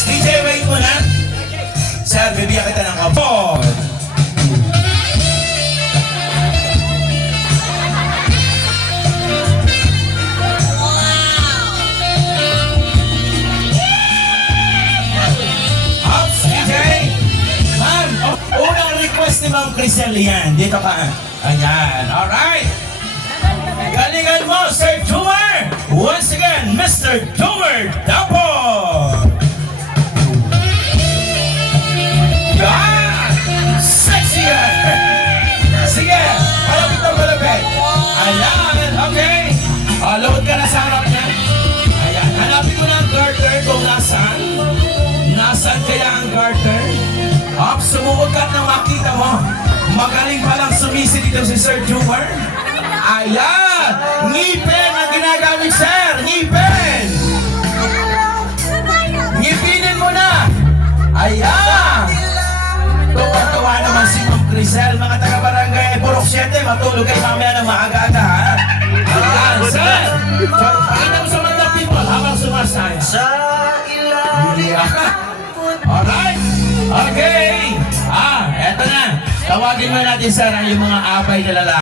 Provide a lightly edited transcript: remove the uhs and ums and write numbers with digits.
Ops, DJ, wait mo na. Sir, bibigyan kita ng kapot. Ops, DJ. Ma'am, unang request ni Ma'am Crisel yan. Dito ka. Ayan, alright. Galingan mo, Sir Jumar! Once again, Mr. Jumar Dapo! Yan! Sexy yan! Sige, palapit na palapit. Ayan, okay. Load ka na sa harap niya. Ayan, hanapin mo na ang garter kung nasaan. Nasaan kaya ang garter? Up, sumuot ka na makita mo. Magaling palang sumisi dito si Sir Jumar. Ayan! Ngipin ang ginagamit, sir! Ngipin! Ngipinin mo na! Ayan! Tuwa-tuwa naman si Ma'am Crisel. Mga taga-barangay, Purok 7, matulog kayo mamaya ng maaga-aga, ha? Ayan, sir! Pakita mo sa mga people habang sumasaya. Sa ilalim. Alright! Okay! Eto na. Tawagin mo natin, sir, ang yung mga abay na lalaki.